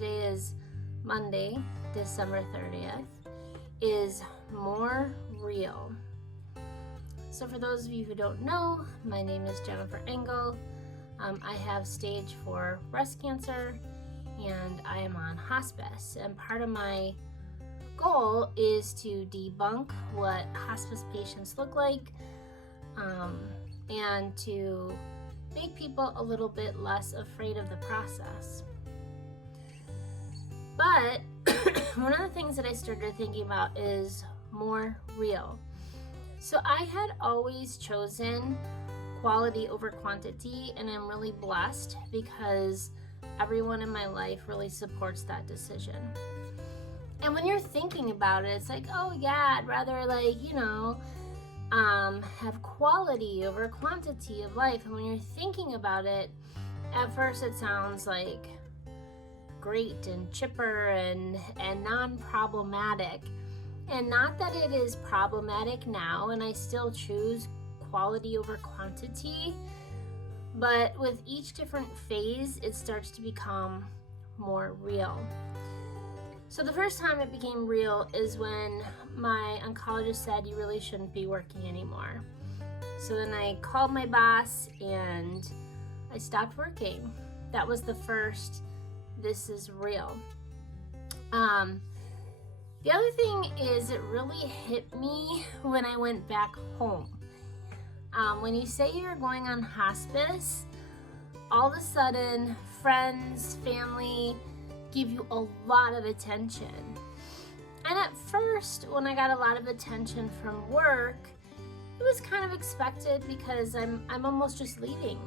today is Monday, December 30th, is more real. So for those of you who don't know, my name is Jennifer Engel. I have stage 4 breast cancer and I am on hospice. And part of my goal is to debunk what hospice patients look like and to make people a little bit less afraid of the process. But one of the things that I started thinking about is more real. So I had always chosen quality over quantity, and I'm really blessed because everyone in my life really supports that decision. And when you're thinking about it, it's like, oh yeah, I'd rather have quality over quantity of life. And when you're thinking about it, at first it sounds like great and chipper and non-problematic. And not that it is problematic now, and I still choose quality over quantity, but with each different phase, it starts to become more real. So the first time it became real is when my oncologist said you really shouldn't be working anymore. So then I called my boss and I stopped working. That was the first, this is real. The other thing is it really hit me when I went back home. When you say you're going on hospice, all of a sudden friends, family give you a lot of attention. And at first, when I got a lot of attention from work, it was kind of expected because I'm almost just leaving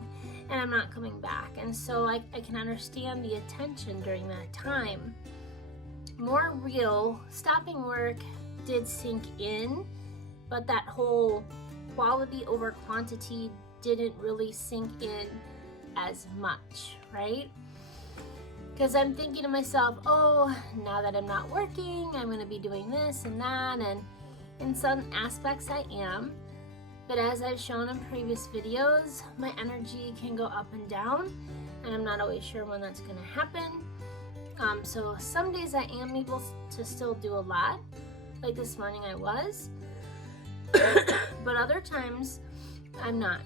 and I'm not coming back. And so I can understand the attention during that time. More real, stopping work did sink in, but that whole quality over quantity didn't really sink in as much, right? Because I'm thinking to myself, oh, now that I'm not working, I'm going to be doing this and that, and in some aspects I am, but as I've shown in previous videos, my energy can go up and down, and I'm not always sure when that's going to happen. So some days I am able to still do a lot, like this morning I was, but other times I'm not.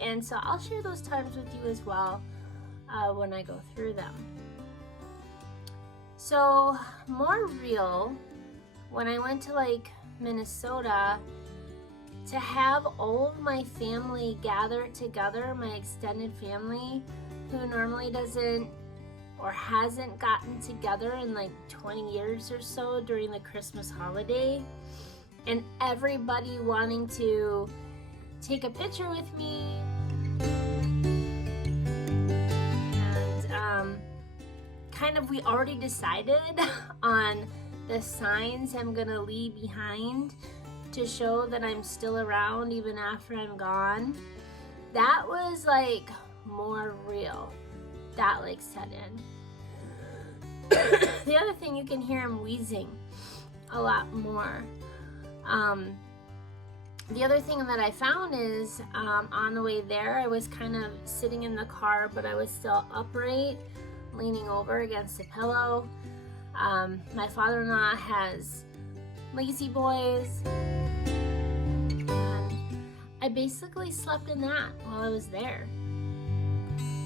And so I'll share those times with you as well when I go through them. So more real, when I went to Minnesota, to have all of my family gather together, my extended family who normally doesn't or hasn't gotten together in 20 years or so during the Christmas holiday, and everybody wanting to take a picture with me and we already decided on the signs I'm gonna leave behind to show that I'm still around even after I'm gone. That was more real. That set in. The other thing, you can hear him wheezing a lot more. The other thing that I found is on the way there, I was kind of sitting in the car, but I was still upright, leaning over against a pillow. My father-in-law has lazy boys, and I basically slept in that while I was there.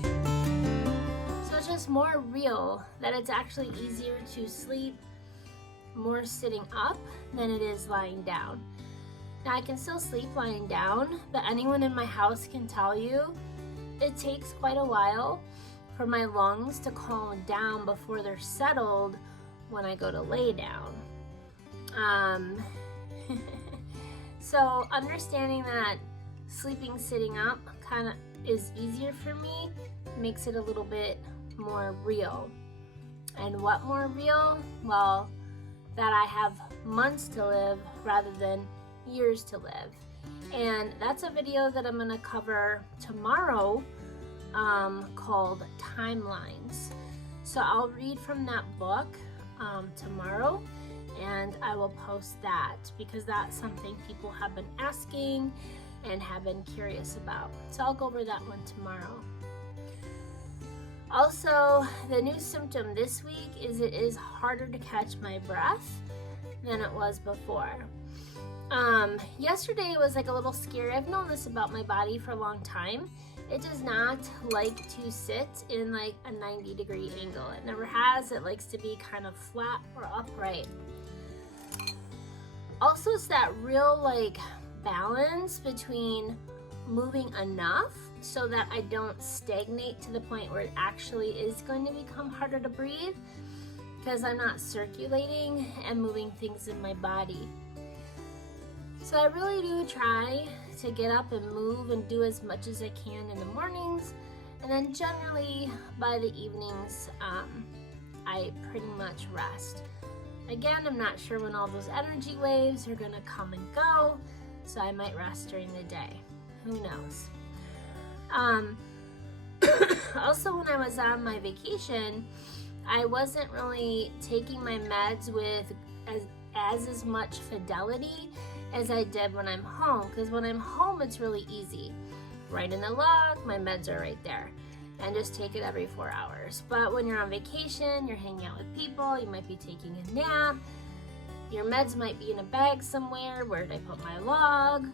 So it's just more real that it's actually easier to sleep more sitting up than it is lying down. Now I can still sleep lying down, but anyone in my house can tell you it takes quite a while for my lungs to calm down before they're settled when I go to lay down. So understanding that sleeping sitting up kind of is easier for me makes it a little bit more real. And what more real? Well, that I have months to live rather than years to live. And that's a video that I'm going to cover tomorrow called Timelines. So I'll read from that book tomorrow, and I will post that because that's something people have been asking and have been curious about. So I'll go over that one tomorrow. Also, the new symptom this week is it is harder to catch my breath than it was before. Yesterday was like a little scary. I've known this about my body for a long time. It does not like to sit in like a 90-degree angle. It never has. It likes to be kind of flat or upright. Also, it's that real like balance between moving enough so that I don't stagnate to the point where it actually is going to become harder to breathe, because I'm not circulating and moving things in my body. So I really do try to get up and move and do as much as I can in the mornings, and then generally by the evenings I pretty much rest. Again, I'm not sure when all those energy waves are gonna come and go, so I might rest during the day. Who knows? Also, when I was on my vacation, I wasn't really taking my meds with as much fidelity as I did when I'm home, because when I'm home it's really easy. Right in the log, my meds are right there, and just take it every 4 hours. But when you're on vacation, you're hanging out with people, you might be taking a nap, your meds might be in a bag somewhere. Where did I put my log?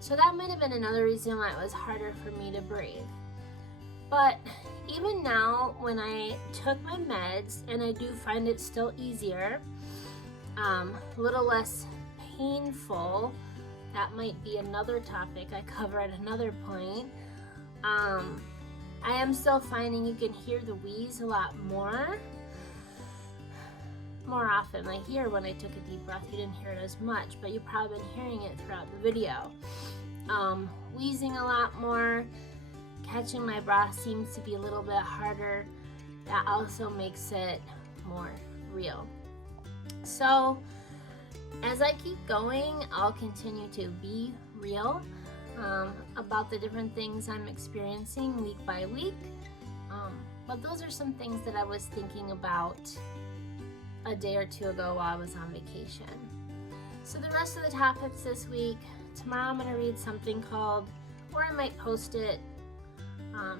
So that might have been another reason why it was harder for me to breathe. But even now, when I took my meds, and I do find it still easier, a little less painful, that might be another topic I cover at another point. I am still finding you can hear the wheeze a lot more often. Like here, when I took a deep breath, you didn't hear it as much, but you've probably been hearing it throughout the video. Wheezing a lot more, catching my breath seems to be a little bit harder. That also makes it more real. So as I keep going, I'll continue to be real about the different things I'm experiencing week by week. But those are some things that I was thinking about a day or two ago while I was on vacation. So the rest of the topics this week, tomorrow I'm going to read something called, or I might post it,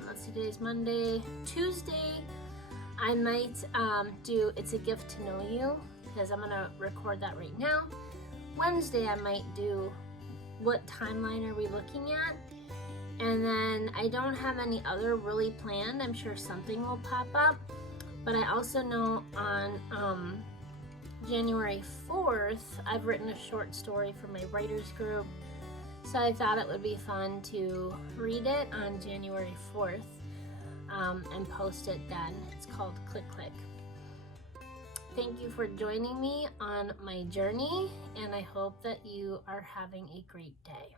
let's see, today's Monday. Tuesday, I might do It's a Gift to Know You, because I'm going to record that right now. Wednesday, I might do What Timeline Are We Looking At? And then I don't have any other really planned. I'm sure something will pop up. But I also know on January 4th, I've written a short story for my writers group. So I thought it would be fun to read it on January 4th and post it then. It's called Click Click. Thank you for joining me on my journey, and I hope that you are having a great day.